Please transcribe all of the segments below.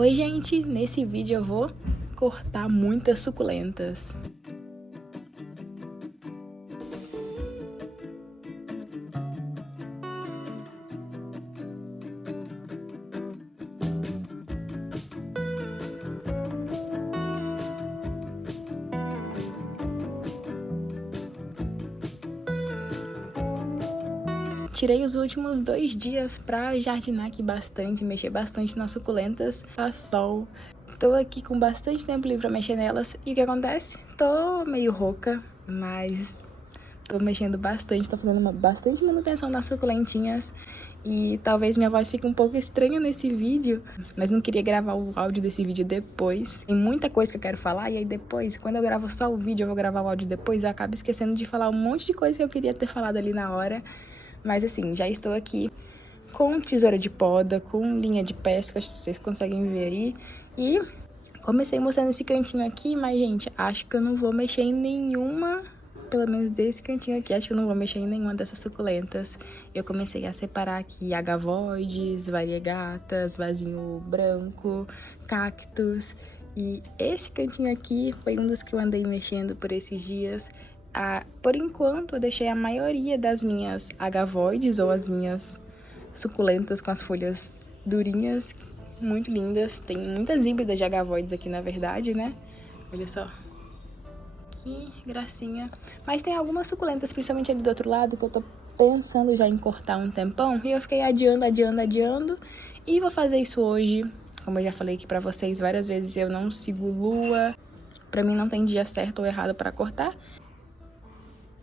Oi gente, nesse vídeo eu vou cortar muitas suculentas. Tirei os últimos 2 dias pra jardinar aqui bastante, mexer bastante nas suculentas. Tá sol. Tô aqui com bastante tempo livre pra mexer nelas. E o que acontece? Tô meio rouca, mas tô mexendo bastante, tô fazendo bastante manutenção nas suculentinhas. E talvez minha voz fique um pouco estranha nesse vídeo, mas não queria gravar o áudio desse vídeo depois. Tem muita coisa que eu quero falar, e aí depois, quando eu gravo só o vídeo, eu vou gravar o áudio depois, eu acabo esquecendo de falar um monte de coisa que eu queria ter falado ali na hora. Mas assim, já estou aqui com tesoura de poda, com linha de pesca, vocês conseguem ver aí. E comecei mostrando esse cantinho aqui, mas gente, acho que eu não vou mexer em nenhuma, pelo menos desse cantinho aqui, acho que eu não vou mexer em nenhuma dessas suculentas. Eu comecei a separar aqui agavoides, variegatas, vasinho branco, cactos. E esse cantinho aqui foi um dos que eu andei mexendo por esses dias. Por enquanto, eu deixei a maioria das minhas agavoides ou as minhas suculentas com as folhas durinhas, muito lindas. Tem muitas híbridas de agavoides aqui, na verdade, né? Olha só. Que gracinha. Mas tem algumas suculentas, principalmente ali do outro lado, que eu tô pensando já em cortar um tempão. E eu fiquei adiando. E vou fazer isso hoje. Como eu já falei aqui pra vocês várias vezes, eu não sigo lua. Pra mim não tem dia certo ou errado pra cortar.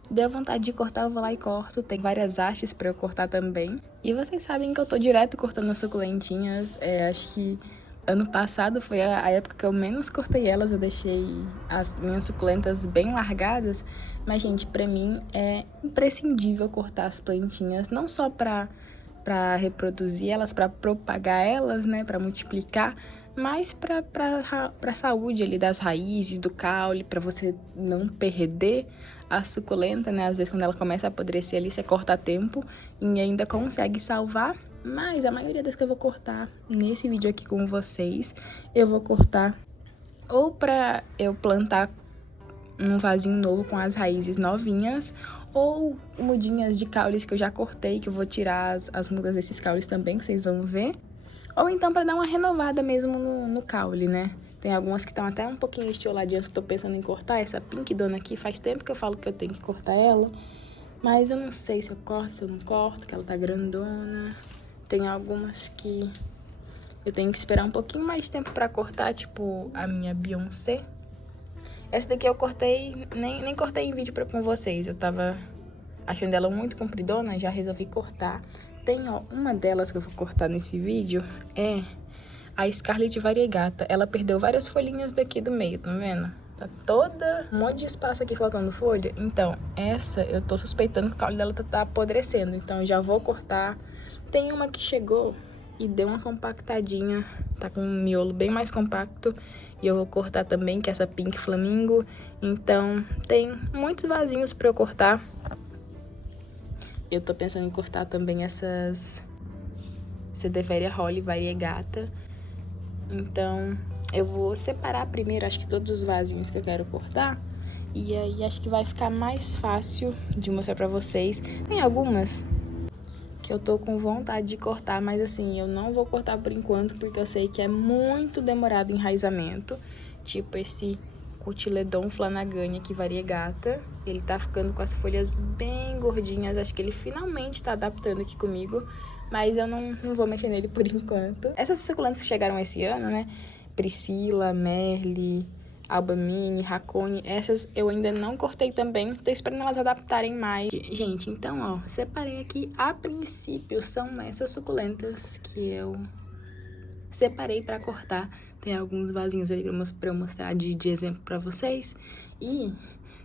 Deu vontade de cortar, eu vou lá e corto. Tem várias hastes pra eu cortar também. E vocês sabem que eu tô direto cortando as suculentinhas. Acho que ano passado foi a época que eu menos cortei elas. Eu deixei as minhas suculentas bem largadas. Mas, gente, pra mim é imprescindível cortar as plantinhas. Não só pra reproduzir elas, pra propagar elas, né? Pra multiplicar. Mas pra saúde ali das raízes, do caule, pra você não perder a suculenta, né? Às vezes quando ela começa a apodrecer ali, você corta a tempo e ainda consegue salvar. Mas a maioria das que eu vou cortar nesse vídeo aqui com vocês, eu vou cortar ou pra eu plantar num vasinho novo com as raízes novinhas, ou mudinhas de caules que eu já cortei, que eu vou tirar as mudas desses caules também, que vocês vão ver. Ou então pra dar uma renovada mesmo no caule, né? Tem algumas que estão até um pouquinho estioladinhas que eu tô pensando em cortar. Essa pink dona aqui, faz tempo que eu falo que eu tenho que cortar ela. Mas eu não sei se eu corto, se eu não corto, que ela tá grandona. Tem algumas que eu tenho que esperar um pouquinho mais tempo pra cortar, tipo a minha Beyoncé. Essa daqui eu cortei, nem cortei em vídeo com vocês. Eu tava achando ela muito compridona, já resolvi cortar. Tem, ó, uma delas que eu vou cortar nesse vídeo, é a Scarlet Variegata. Ela perdeu várias folhinhas daqui do meio, tá vendo? Tá toda, um monte de espaço aqui faltando folha. Então, essa eu tô suspeitando que o caule dela tá apodrecendo. Então, eu já vou cortar. Tem uma que chegou e deu uma compactadinha. Tá com um miolo bem mais compacto. E eu vou cortar também, que é essa Pink Flamingo. Então, tem muitos vasinhos pra eu cortar. Eu tô pensando em cortar também essas Cederveria Holly Variegata. Então, eu vou separar primeiro, acho que todos os vasinhos que eu quero cortar. E aí, acho que vai ficar mais fácil de mostrar pra vocês. Tem algumas que eu tô com vontade de cortar, mas assim, eu não vou cortar por enquanto, porque eu sei que é muito demorado o enraizamento. Tipo esse Cotyledon Flanagan aqui, Variegata. Ele tá ficando com as folhas bem gordinhas, acho que ele finalmente tá adaptando aqui comigo. Mas eu não vou mexer nele por enquanto. Essas suculentas que chegaram esse ano, né? Priscila, Merle, Alba Mini, Racone, essas eu ainda não cortei também. Tô esperando elas adaptarem mais. Gente, então, ó, separei aqui. A princípio, são essas suculentas que eu separei pra cortar. Tem alguns vasinhos ali pra eu mostrar de exemplo pra vocês. E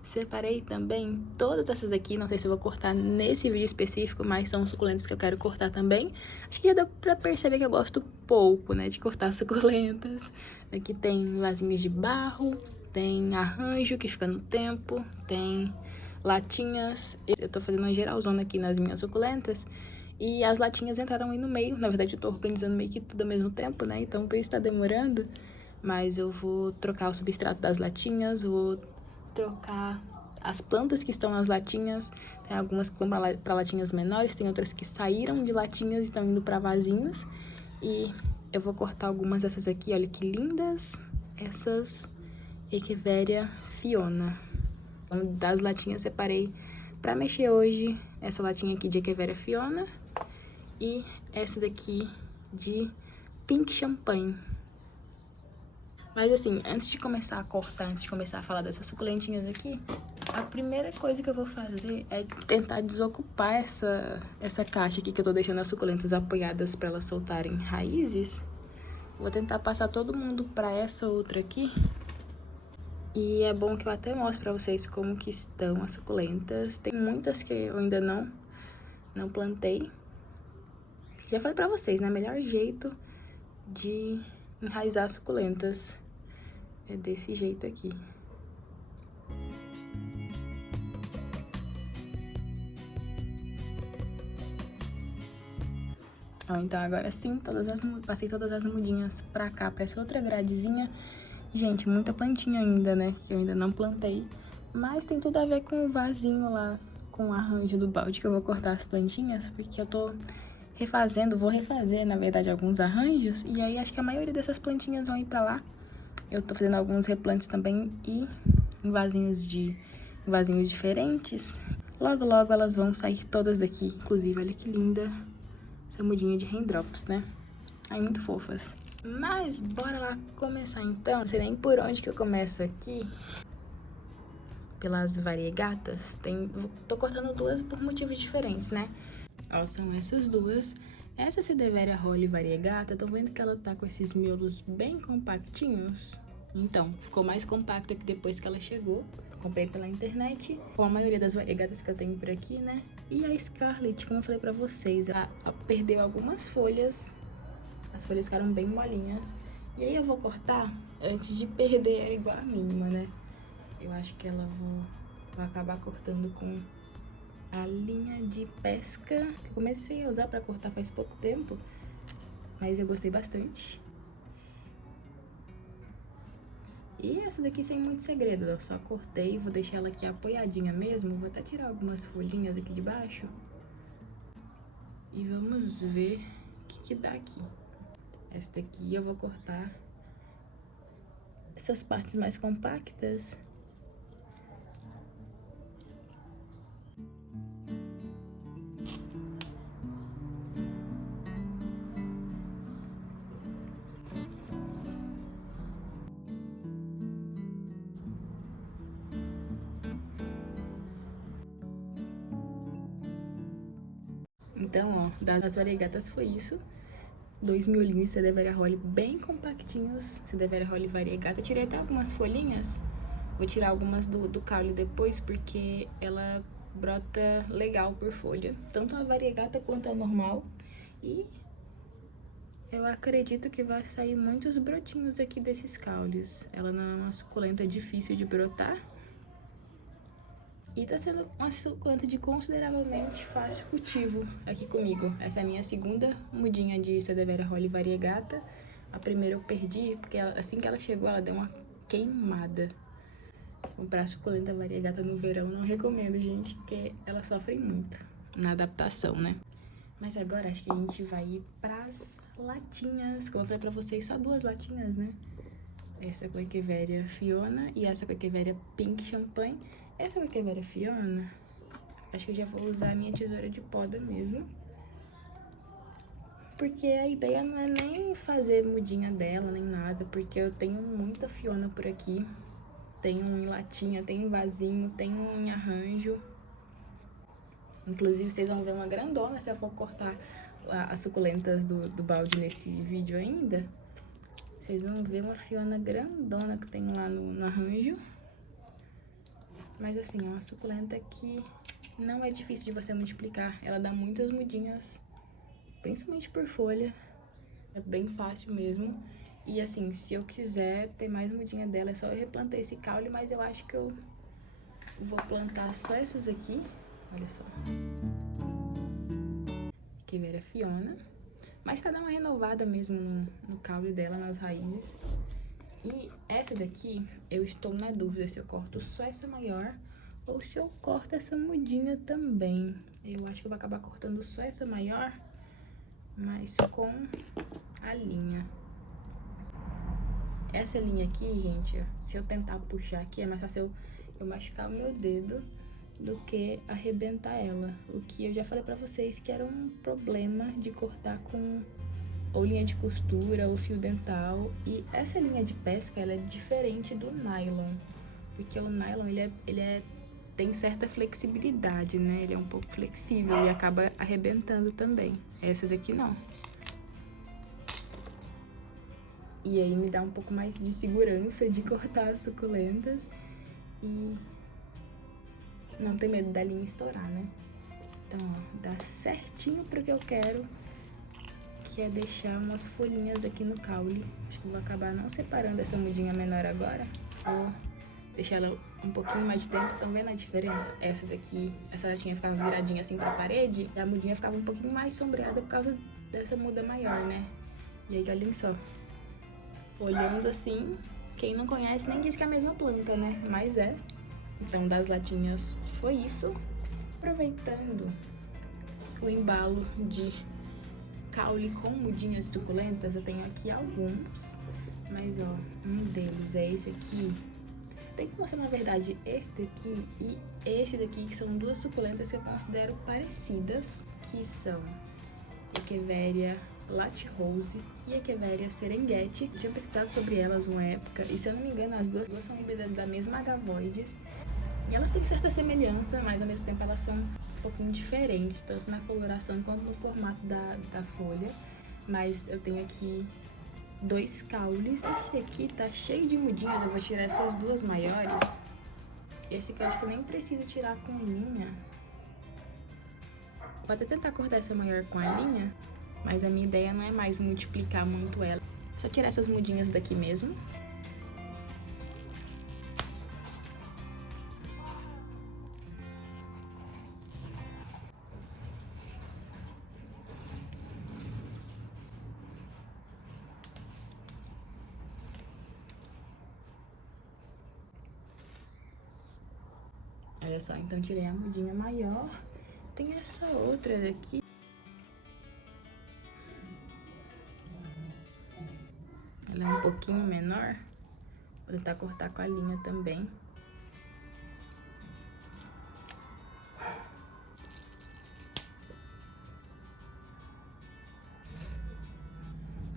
separei também todas essas aqui, não sei se eu vou cortar nesse vídeo específico, mas são suculentas que eu quero cortar também. Acho que já deu pra perceber que eu gosto pouco, né, de cortar suculentas. Aqui tem vasinhos de barro, tem arranjo que fica no tempo, tem latinhas. Eu tô fazendo uma geralzona aqui nas minhas suculentas. E as latinhas entraram aí no meio. Na verdade, eu tô organizando meio que tudo ao mesmo tempo, né? Então, por isso tá demorando. Mas eu vou trocar o substrato das latinhas, vou trocar as plantas que estão nas latinhas. Tem algumas que vão para latinhas menores, tem outras que saíram de latinhas e estão indo para vasinhos. E eu vou cortar algumas dessas aqui, olha que lindas. Essas Echeveria Fiona. Então, das latinhas separei para mexer hoje essa latinha aqui de Echeveria Fiona e essa daqui de Pink Champagne. Mas assim, antes de começar a cortar, antes de começar a falar dessas suculentinhas aqui, a primeira coisa que eu vou fazer é tentar desocupar essa caixa aqui que eu tô deixando as suculentas apoiadas para elas soltarem raízes. Vou tentar passar todo mundo para essa outra aqui. E é bom que eu até mostre para vocês como que estão as suculentas. Tem muitas que eu ainda não plantei. Já falei para vocês, né? O melhor jeito de enraizar suculentas é desse jeito aqui. Ó, então agora sim, passei todas as mudinhas pra cá, pra essa outra gradezinha. Gente, muita plantinha ainda, né, que eu ainda não plantei. Mas tem tudo a ver com o vasinho lá, com o arranjo do balde que eu vou cortar as plantinhas, porque eu tô vou refazer, na verdade, alguns arranjos. E aí acho que a maioria dessas plantinhas vão ir pra lá. Eu tô fazendo alguns replantes também e em vasinhos diferentes. Logo, logo elas vão sair todas daqui. Inclusive, olha que linda essa mudinha de raindrops, né? Ai, muito fofas. Mas bora lá começar então. Não sei nem por onde que eu começo aqui. Pelas variegatas. Tô cortando duas por motivos diferentes, né? Ó, são essas duas. Essa Sideveria Holly variegata, estão vendo que ela tá com esses miolos bem compactinhos? Então, ficou mais compacta que depois que ela chegou. Comprei pela internet, com a maioria das variegatas que eu tenho por aqui, né? E a Scarlet, como eu falei pra vocês, ela perdeu algumas folhas. As folhas ficaram bem molinhas. E aí eu vou cortar antes de perder ela igual a mínima, né? Eu acho que vou acabar cortando com a linha de pesca, que eu comecei a usar pra cortar faz pouco tempo, mas eu gostei bastante. E essa daqui sem muito segredo, eu só cortei, vou deixar ela aqui apoiadinha mesmo, vou até tirar algumas folhinhas aqui de baixo. E vamos ver o que dá aqui. Essa daqui eu vou cortar essas partes mais compactas. Então, ó, das variegatas foi isso. 2 miolinhos de Sadeveria Holly bem compactinhos. Sadeveria Holly variegata. Tirei até algumas folhinhas. Vou tirar algumas do caule depois, porque ela brota legal por folha. Tanto a variegata quanto a normal. E eu acredito que vai sair muitos brotinhos aqui desses caules. Ela não é uma suculenta difícil de brotar. E tá sendo uma suculenta de consideravelmente fácil cultivo aqui comigo. Essa é a minha segunda mudinha de Sadeveria Holly variegata. A primeira eu perdi, porque assim que ela chegou, ela deu uma queimada. Comprar suculenta variegata no verão não recomendo, gente, porque elas sofrem muito na adaptação, né? Mas agora acho que a gente vai ir pras latinhas. Como eu falei pra vocês, só duas latinhas, né? Essa com a Echeveria Fiona e essa com a Echeveria Pink Champagne. Essa com a Echeveria Fiona, acho que eu já vou usar a minha tesoura de poda mesmo. Porque a ideia não é nem fazer mudinha dela, nem nada. Porque eu tenho muita Fiona por aqui. Tenho em latinha, tenho em vasinho, tenho em arranjo. Inclusive, vocês vão ver uma grandona se eu for cortar as suculentas do balde nesse vídeo ainda. Vocês vão ver uma Fiona grandona que tem lá no arranjo. Mas assim, é uma suculenta que não é difícil de você multiplicar. Ela dá muitas mudinhas, principalmente por folha. É bem fácil mesmo. E assim, se eu quiser ter mais mudinha dela, é só eu replantar esse caule. Mas eu acho que eu vou plantar só essas aqui. Olha só. Echeveria Fiona, mas pra dar uma renovada mesmo no caule dela, nas raízes. E essa daqui, eu estou na dúvida se eu corto só essa maior ou se eu corto essa mudinha também. Eu acho que eu vou acabar cortando só essa maior, mas com a linha. Essa linha aqui, gente, ó, se eu tentar puxar aqui, é mais fácil eu machucar o meu dedo do que arrebentar ela. O que eu já falei pra vocês que era um problema de cortar com ou linha de costura ou fio dental. E essa linha de pesca, ela é diferente do nylon, porque o nylon, tem certa flexibilidade, né? Ele é um pouco flexível e acaba arrebentando também. Essa daqui não. E aí me dá um pouco mais de segurança de cortar as suculentas e não ter medo da linha estourar, né? Então, ó, dá certinho pro que eu quero, que é deixar umas folhinhas aqui no caule. Acho que eu vou acabar não separando essa mudinha menor agora. Vou deixar ela um pouquinho mais de tempo. Estão vendo a diferença? Essa daqui, essa latinha ficava viradinha assim pra parede, e a mudinha ficava um pouquinho mais sombreada por causa dessa muda maior, né? E aí, olhem só. Olhando assim, quem não conhece nem diz que é a mesma planta, né? Mas é. Então, das latinhas foi isso. Aproveitando o embalo de caule com mudinhas suculentas, eu tenho aqui alguns. Mas, ó, um deles é esse aqui. Tem que mostrar, na verdade, esse daqui e esse daqui, que são duas suculentas que eu considero parecidas, que são Echeveria Latte Rose e Echeveria Serengeti. Eu tinha pesquisado sobre elas uma época, e se eu não me engano, as duas são híbridas da mesma Agavoides. E elas têm certa semelhança, mas ao mesmo tempo elas são um pouquinho diferentes, tanto na coloração quanto no formato da folha. Mas eu tenho aqui dois caules. Esse aqui tá cheio de mudinhas, eu vou tirar essas duas maiores. Esse aqui eu acho que eu nem preciso tirar com linha. Vou até tentar cortar essa maior com a linha, mas a minha ideia não é mais multiplicar muito ela. Só tirar essas mudinhas daqui mesmo. Olha só, então tirei a mudinha maior. Tem essa outra daqui. Ela é um pouquinho menor. Vou tentar cortar com a linha também.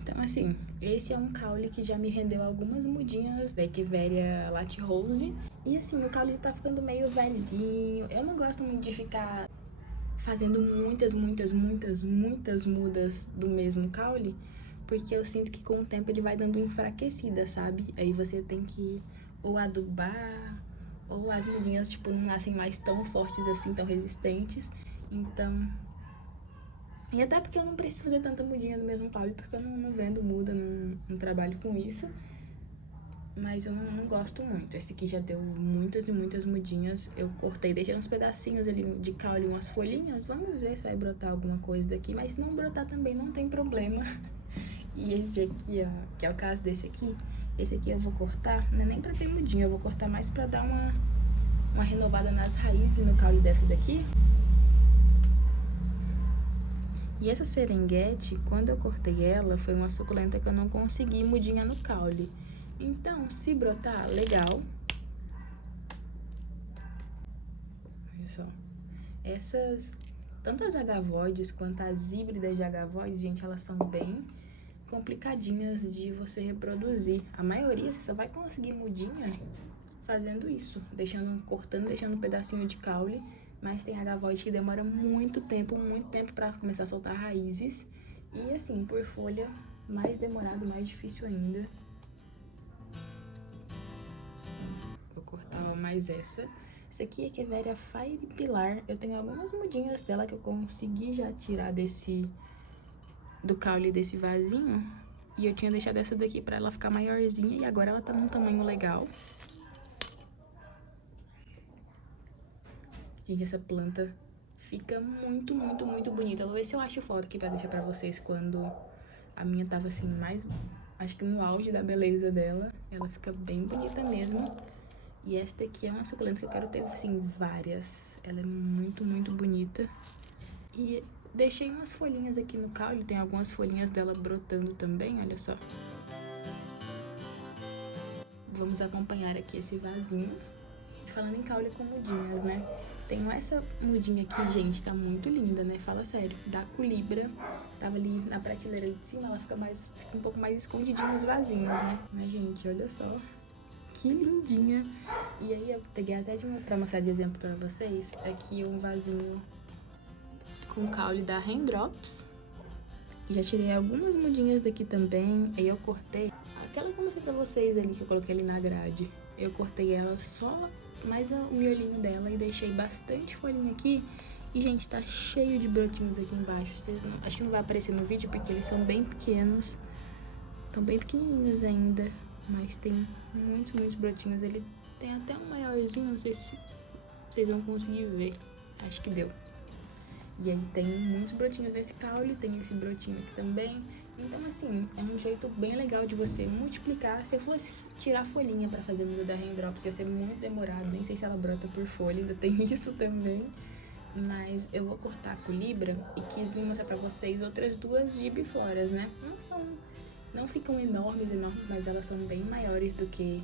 Então, assim, esse é um caule que já me rendeu algumas mudinhas da Echeveria Latte Rose. E assim, o caule tá ficando meio velhinho. Eu não gosto muito de ficar fazendo muitas mudas do mesmo caule, porque eu sinto que com o tempo ele vai dando enfraquecida, sabe? Aí você tem que ou adubar, ou as mudinhas, tipo, não nascem mais tão fortes assim, tão resistentes. Então... E até porque eu não preciso fazer tanta mudinha do mesmo caule, porque eu não vendo muda, não trabalho com isso. Mas eu não gosto muito. Esse aqui já deu muitas mudinhas. Eu cortei, deixei uns pedacinhos ali de caule, umas folhinhas. Vamos ver se vai brotar alguma coisa daqui. Mas se não brotar também, não tem problema. E esse aqui, ó, que é o caso desse aqui. Esse aqui eu vou cortar, não é nem pra ter mudinha. Eu vou cortar mais pra dar uma renovada nas raízes no caule dessa daqui. E essa Serengeti, quando eu cortei ela, foi uma suculenta que eu não consegui mudinha no caule. Então, se brotar, legal. Olha só. Essas, tanto as agavoides quanto as híbridas de agavoides, gente, elas são bem complicadinhas de você reproduzir. A maioria você só vai conseguir mudinha fazendo isso, cortando, deixando um pedacinho de caule. Mas tem agavoide que demora muito tempo pra começar a soltar raízes. E assim, por folha, mais demorado, mais difícil ainda. Vou cortar mais essa. Essa aqui é Echeveria Fire Pilar. Eu tenho algumas mudinhas dela que eu consegui já tirar do caule desse vasinho. E eu tinha deixado essa daqui pra ela ficar maiorzinha. E agora ela tá num tamanho legal. Gente, essa planta Fica muito, muito, muito bonita. Eu vou ver se eu acho foto aqui pra deixar pra vocês quando a minha tava assim, mais... Acho que no auge da beleza dela. Ela fica bem bonita mesmo. E esta aqui é uma suculenta que eu quero ter, assim, várias. Ela é muito, muito bonita. E deixei umas folhinhas aqui no caule. Tem algumas folhinhas dela brotando também, olha só. Vamos acompanhar aqui esse vasinho. Falando em caule com mudinhas, né? Tenho essa mudinha aqui, gente, tá muito linda, né? Fala sério. Da Culibra. Tava ali na prateleira de cima, ela fica um pouco mais escondidinha nos vasinhos, né? Mas, gente, olha só. Que lindinha. E aí, eu peguei até pra mostrar de exemplo pra vocês. Aqui um vasinho com caule da Raindrops. Já tirei algumas mudinhas daqui também. Aí eu cortei aquela que eu mostrei pra vocês ali, que eu coloquei ali na grade. Eu cortei ela só mais o miolinho dela e deixei bastante folhinha aqui. E, gente, tá cheio de brotinhos aqui embaixo. Acho que não vai aparecer no vídeo porque eles são bem pequenos. Estão bem pequenininhos ainda. Mas tem muitos, muitos brotinhos. Ele tem até um maiorzinho, não sei se vocês vão conseguir ver. Acho que deu. E aí tem muitos brotinhos nesse caule, tem esse brotinho aqui também. Então, assim, é um jeito bem legal de você multiplicar. Se eu fosse tirar folhinha pra fazer muda da Raindrops, ia ser muito demorado. Nem sei se ela brota por folha, ainda tem isso também. Mas eu vou cortar a Culibra e quis vir mostrar pra vocês outras duas gibifloras, né? Não ficam enormes, mas elas são bem maiores do que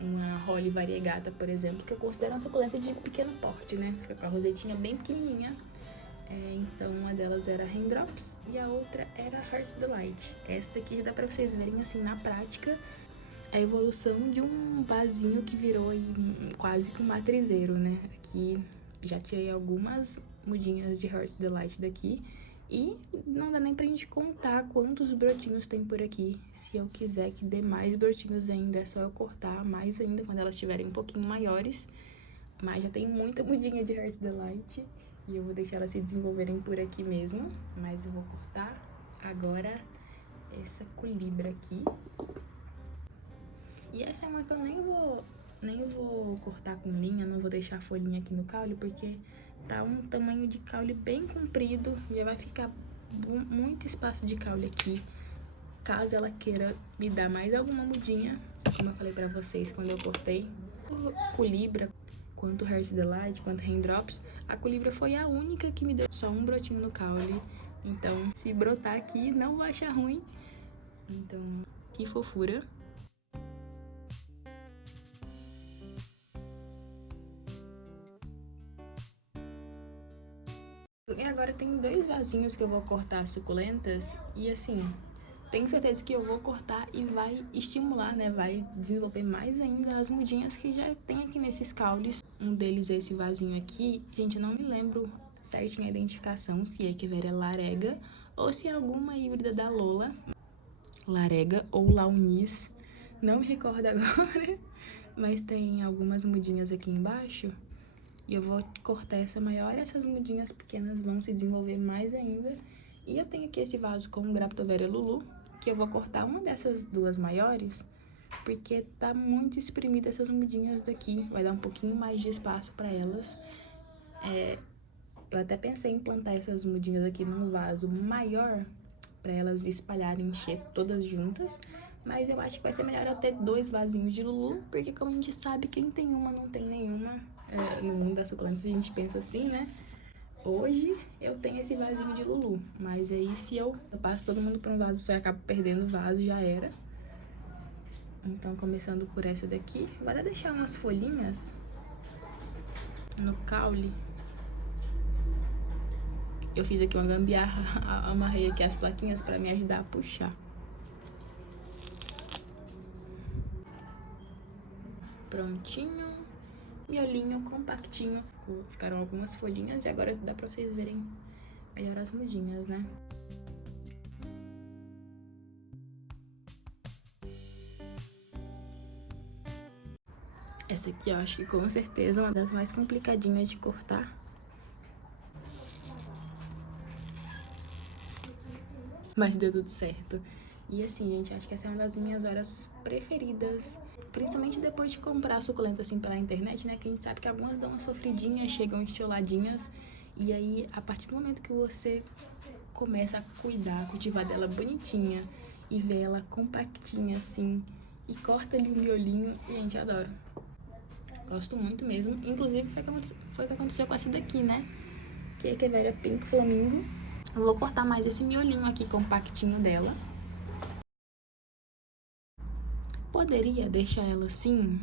uma Holly variegata, por exemplo, que eu considero uma suculenta de pequeno porte, né? Fica com a rosetinha bem pequenininha. Então, uma delas era Raindrops e a outra era Heart's Delight. Esta aqui já dá pra vocês verem, assim, na prática, a evolução de um vasinho que virou aí quase que um matrizeiro, né? Aqui já tirei algumas mudinhas de Heart's Delight daqui e não dá nem pra gente contar quantos brotinhos tem por aqui. Se eu quiser que dê mais brotinhos ainda, é só eu cortar mais ainda quando elas estiverem um pouquinho maiores. Mas já tem muita mudinha de Heart's Delight. E eu vou deixar elas se desenvolverem por aqui mesmo. Mas eu vou cortar agora essa Culibra aqui. E essa é uma que eu nem vou cortar com linha, não vou deixar a folhinha aqui no caule, porque tá um tamanho de caule bem comprido. Já vai ficar muito espaço de caule aqui. Caso ela queira me dar mais alguma mudinha, como eu falei pra vocês quando eu cortei. Culibra, quanto Heart's Delight, quanto Raindrops, a Culibra foi a única que me deu só um brotinho no caule. Então, se brotar aqui, não vou achar ruim. Então, que fofura. E agora tem dois vasinhos que eu vou cortar suculentas e assim, tenho certeza que eu vou cortar e vai estimular, né? Vai desenvolver mais ainda as mudinhas que já tem aqui nesses caules. Um deles é esse vasinho aqui. Gente, eu não me lembro certinho a identificação, se é que é Larega ou se é alguma híbrida da Lola. Larega ou Launis, não me recordo agora. Mas tem algumas mudinhas aqui embaixo. E eu vou cortar essa maior e essas mudinhas pequenas vão se desenvolver mais ainda. E eu tenho aqui esse vaso com o Graptoveria Lulu, que eu vou cortar uma dessas duas maiores, porque tá muito espremida essas mudinhas daqui. Vai dar um pouquinho mais de espaço pra elas. Eu até pensei em plantar essas mudinhas aqui num vaso maior, pra elas espalharem, encher todas juntas. Mas eu acho que vai ser melhor eu ter dois vasinhos de Lulu, porque como a gente sabe, quem tem uma não tem nenhuma. No mundo das suculentas a gente pensa assim, né? Hoje eu tenho esse vasinho de Lulu, mas aí se eu passo todo mundo pra um vaso só e acabo perdendo o vaso, já era. Então, começando por essa daqui, vou até deixar umas folhinhas no caule. Eu fiz aqui uma gambiarra, amarrei aqui as plaquinhas pra me ajudar a puxar. Prontinho. Miolinho compactinho. Ficaram algumas folhinhas e agora dá pra vocês verem melhor as mudinhas, né? Essa aqui eu acho que com certeza é uma das mais complicadinhas de cortar. Mas deu tudo certo. E assim, gente, acho que essa é uma das minhas horas preferidas. Principalmente depois de comprar suculenta assim pela internet, né? Que a gente sabe que algumas dão uma sofridinha, chegam estioladinhas. E aí, a partir do momento que você começa a cuidar, cultivar dela bonitinha e ver ela compactinha assim, e corta ali o miolinho, gente, adoro. Gosto muito mesmo. Inclusive, foi o que aconteceu com essa daqui, né? Que é a Echeveria Pink Flamingo. Eu vou cortar mais esse miolinho aqui compactinho dela. Poderia deixar ela assim,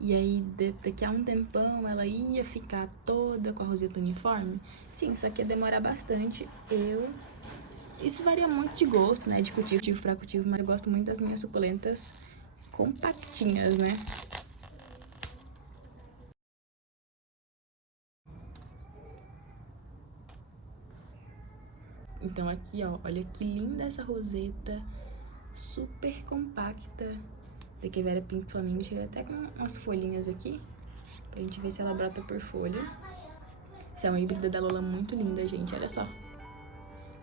e aí daqui a um tempão ela ia ficar toda com a roseta uniforme? Sim, só que ia demorar bastante. Isso varia muito de gosto, né? De cultivo para cultivo, mas eu gosto muito das minhas suculentas compactinhas, né? Então aqui, ó, olha que linda essa roseta, super compacta, da Echeveria Pink Flamingo. Tirei até com umas folhinhas aqui, pra gente ver se ela brota por folha. Essa é uma híbrida da Lola muito linda, gente, olha só.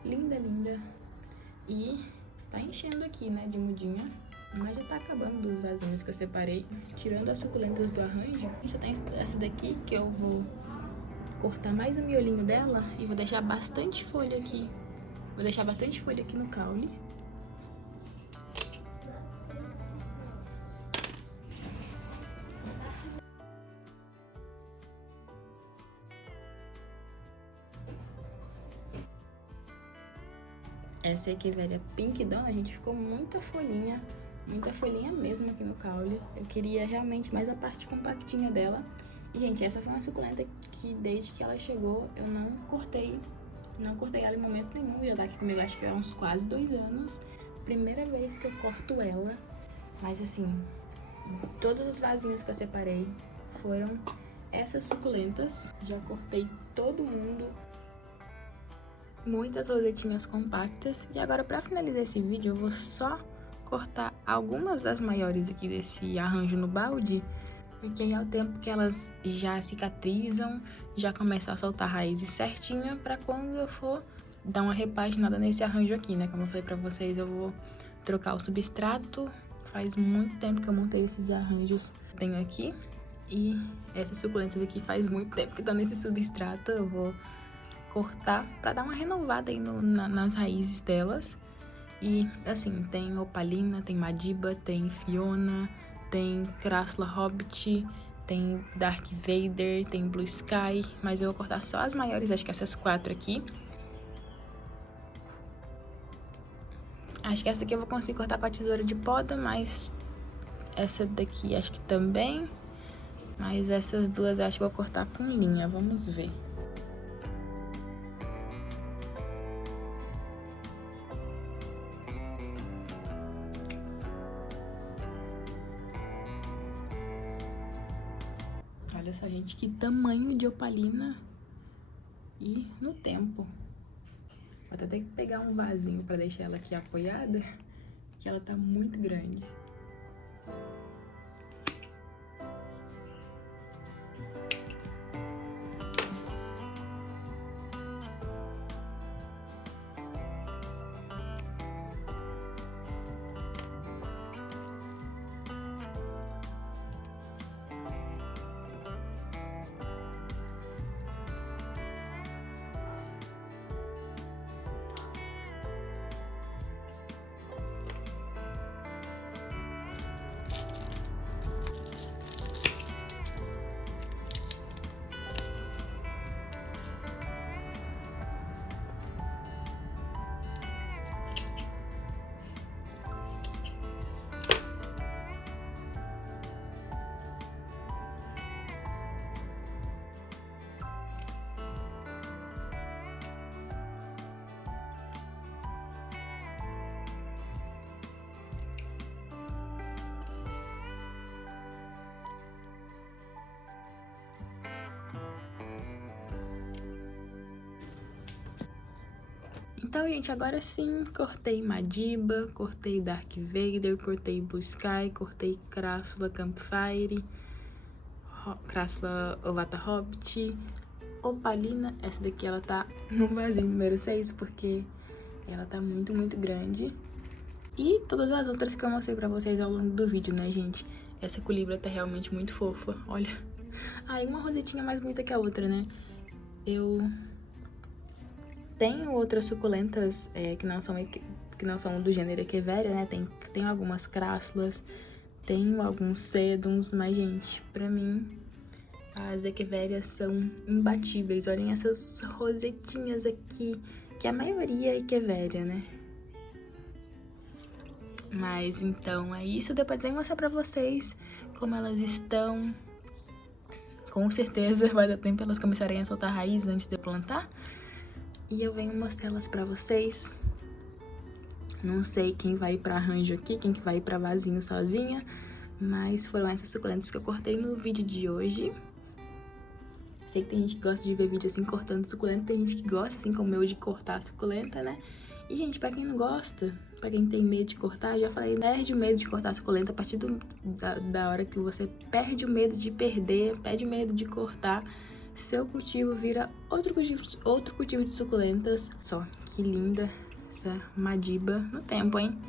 Linda, linda. E tá enchendo aqui, né, de mudinha. Mas já tá acabando dos vasinhos que eu separei. Tirando as suculentas do arranjo, já tem essa daqui que eu vou cortar mais o miolinho dela e vou deixar bastante folha aqui. Vou deixar bastante folha aqui no caule. Essa aqui, velha, Pink Dawn, a gente ficou muita folhinha mesmo aqui no caule. Eu queria realmente mais a parte compactinha dela. E, gente, essa foi uma suculenta que desde que ela chegou eu não cortei ela em momento nenhum. Já tá aqui comigo acho que há uns quase 2 anos. Primeira vez que eu corto ela. Mas assim, todos os vasinhos que eu separei foram essas suculentas. Já cortei todo mundo. Muitas rosetinhas compactas. E agora, pra finalizar esse vídeo, eu vou só cortar algumas das maiores aqui desse arranjo no balde, porque aí é o tempo que elas já cicatrizam, já começam a soltar raízes certinha, pra quando eu for dar uma repaginada nesse arranjo aqui, né? Como eu falei pra vocês, eu vou trocar o substrato. Faz muito tempo que eu montei esses arranjos que tenho aqui. E essas suculentas aqui faz muito tempo que estão nesse substrato. Eu vou cortar pra dar uma renovada aí nas raízes delas. E assim, tem Opalina, tem Madiba, tem Fiona, tem Crassula Hobbit, tem Dark Vader, tem Blue Sky, mas eu vou cortar só as maiores, acho que essas 4 aqui. Acho que essa aqui eu vou conseguir cortar com a tesoura de poda, mas essa daqui acho que também. Mas essas duas eu acho que eu vou cortar com linha, vamos ver. Olha só, gente, que tamanho de opalina e no tempo. Vou até ter que pegar um vasinho pra deixar ela aqui apoiada, que ela tá muito grande. Então, gente, agora sim, cortei Madiba, cortei Dark Vader, cortei Blue Sky, cortei Crassula Campfire, Crassula Ovata Hobbit, Opalina. Essa daqui, ela tá no vasinho número 6, porque ela tá muito, muito grande. E todas as outras que eu mostrei pra vocês ao longo do vídeo, né, gente? Essa colibra tá realmente muito fofa, olha. Ai, uma rosetinha mais bonita que a outra, né? Eu Tenho outras suculentas que não são do gênero Echeveria, né? Tem algumas crássulas, tenho alguns sedums, mas, gente, pra mim, as Echeverias são imbatíveis. Olhem essas rosetinhas aqui, que a maioria é Echeveria, né? Mas, então, é isso. Depois venho mostrar pra vocês como elas estão. Com certeza vai dar tempo elas começarem a soltar raiz antes de eu plantar. E eu venho mostrar elas pra vocês. Não sei quem vai ir pra arranjo aqui, quem que vai ir pra vasinho sozinha. Mas foram essas suculentas que eu cortei no vídeo de hoje. Sei que tem gente que gosta de ver vídeo assim, cortando suculenta. Tem gente que gosta, assim como eu, de cortar a suculenta, né? E, gente, pra quem não gosta, pra quem tem medo de cortar, já falei, perde o medo de cortar a suculenta a partir da hora que você perde o medo de perder, perde o medo de cortar. Seu cultivo vira outro cultivo de suculentas. Só, que linda essa Madiba no tempo, hein?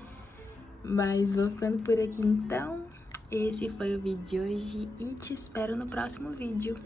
Mas vou ficando por aqui, então. Esse foi o vídeo de hoje e te espero no próximo vídeo.